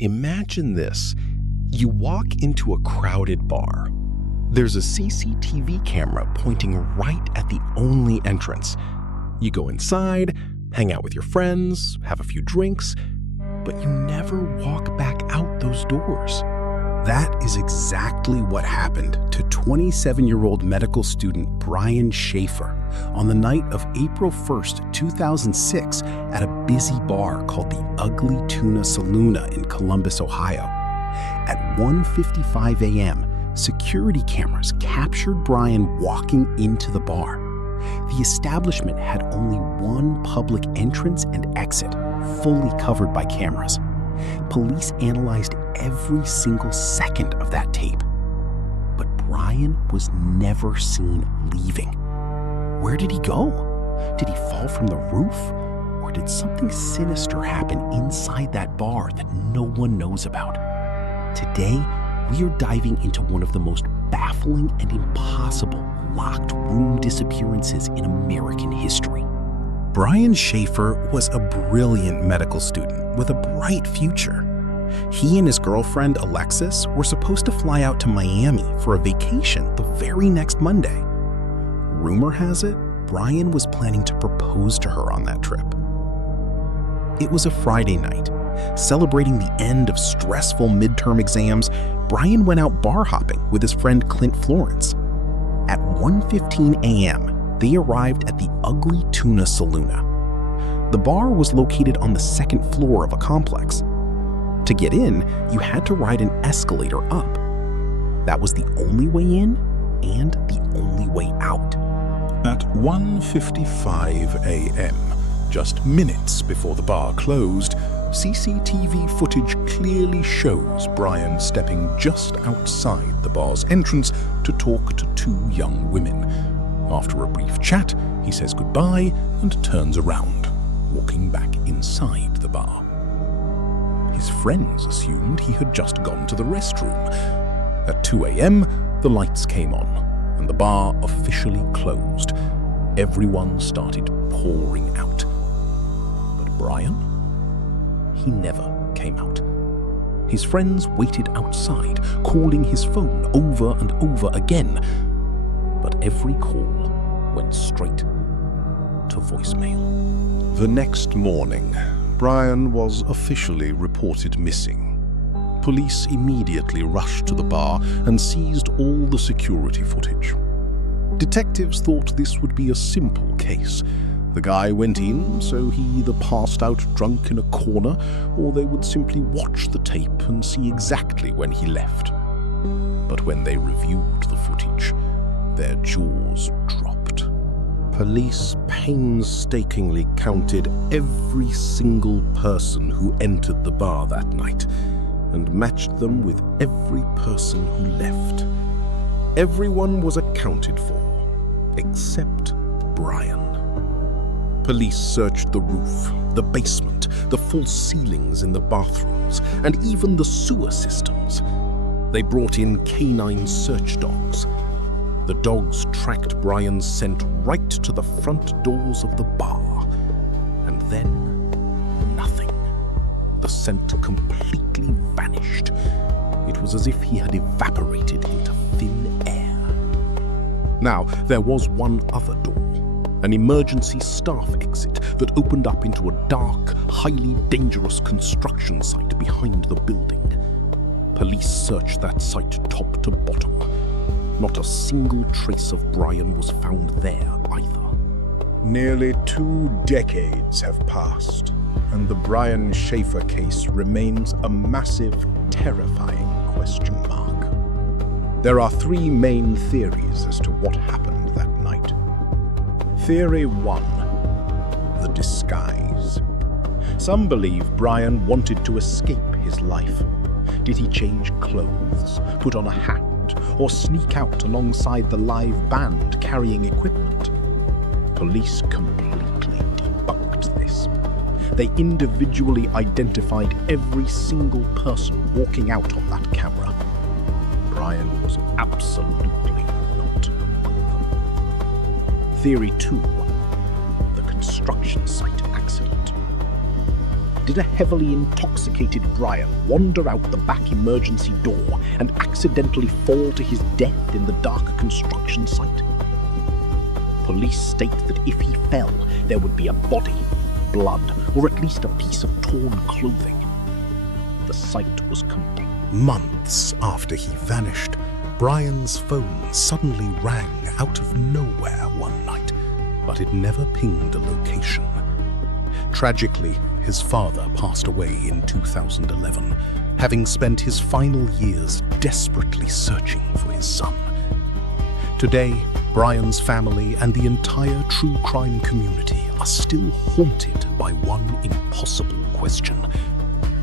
Imagine this. You walk into a crowded bar. There's a CCTV camera pointing right at the only entrance. You go inside, hang out with your friends, have a few drinks, but you never walk back out those doors. That is exactly what happened to 27-year-old medical student Brian Shaffer on the night of April 1st, 2006 at a busy bar called the Ugly Tuna Saloona in Columbus, Ohio. At 1:55 a.m., security cameras captured Brian walking into the bar. The establishment had only one public entrance and exit, fully covered by cameras. Police analyzed every single second of that tape. But Brian was never seen leaving. Where did he go? Did he fall from the roof? Or did something sinister happen inside that bar that no one knows about? Today, we are diving into one of the most baffling and impossible locked room disappearances in American history. Brian Shaffer was a brilliant medical student with a bright future. He and his girlfriend, Alexis, were supposed to fly out to Miami for a vacation the very next Monday. Rumor has it, Brian was planning to propose to her on that trip. It was a Friday night. Celebrating the end of stressful midterm exams, Brian went out bar hopping with his friend Clint Florence. At 1:15 a.m., they arrived at the Ugly Tuna Saloona. The bar was located on the second floor of a complex. To get in, you had to ride an escalator up. That was the only way in and the only way out. At 1:55 a.m., just minutes before the bar closed, CCTV footage clearly shows Brian stepping just outside the bar's entrance to talk to two young women. After a brief chat, he says goodbye and turns around, walking back inside the bar. His friends assumed he had just gone to the restroom. At 2 a.m., the lights came on, and the bar officially closed. Everyone started pouring out. But Brian? He never came out. His friends waited outside, calling his phone over and over again. But every call went straight to voicemail. The next morning, Brian was officially reported missing. Police immediately rushed to the bar and seized all the security footage. Detectives thought this would be a simple case. The guy went in, so he either passed out drunk in a corner, or they would simply watch the tape and see exactly when he left. But when they reviewed the footage, their jaws dropped. Police painstakingly counted every single person who entered the bar that night and matched them with every person who left. Everyone was accounted for, except Brian. Police searched the roof, the basement, the false ceilings in the bathrooms, and even the sewer systems. They brought in canine search dogs. The dogs tracked Brian's scent right to the front doors of the bar. And then, nothing. The scent completely vanished. It was as if he had evaporated into thin air. Now, there was one other door. An emergency staff exit that opened up into a dark, highly dangerous construction site behind the building. Police searched that site top to bottom. Not a single trace of Brian was found there either. Nearly 2 decades have passed, and the Brian Shaffer case remains a massive, terrifying question mark. There are 3 main theories as to what happened that night. Theory 1. The disguise. Some believe Brian wanted to escape his life. Did he change clothes, put on a hat, or sneak out alongside the live band carrying equipment? Police completely debunked this. They individually identified every single person walking out on that camera. Brian was absolutely not among them. Theory 2. The construction site accident. did a heavily intoxicated Brian wander out the back emergency door and accidentally fall to his death in the dark construction site? Police state that if he fell, there would be a body, blood, or at least a piece of torn clothing. The site was complete. Months after he vanished, Brian's phone suddenly rang out of nowhere one night, but it never pinged a location. Tragically, his father passed away in 2011, having spent his final years desperately searching for his son. Today, Brian's family and the entire true crime community are still haunted by one impossible question.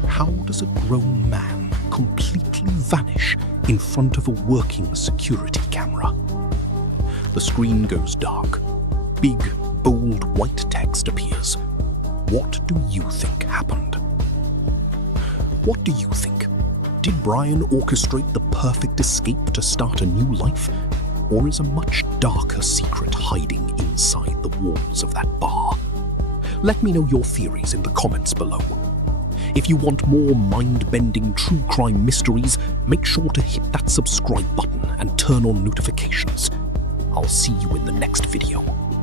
How does a grown man completely vanish in front of a working security camera? The screen goes dark. Big, bold white text appears. What do you think happened? What do you think? Did Brian orchestrate the perfect escape to start a new life? Or is a much darker secret hiding inside the walls of that bar? Let me know your theories in the comments below. If you want more mind-bending true crime mysteries, make sure to hit that subscribe button and turn on notifications. I'll see you in the next video.